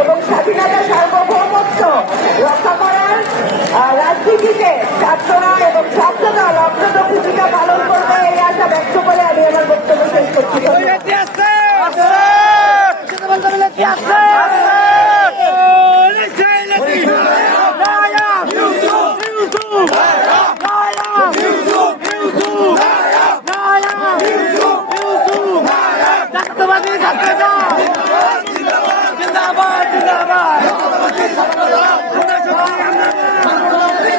এবং স্বাধীনতা সার্বভৌমত্ব রক্ষা করার রাজনীতিতে ছাত্ররা এবং ছাত্রদল অগ্রত ভূমিকা পালন করবে এই আশা ব্যক্ত করে আমি আমার 你咋这？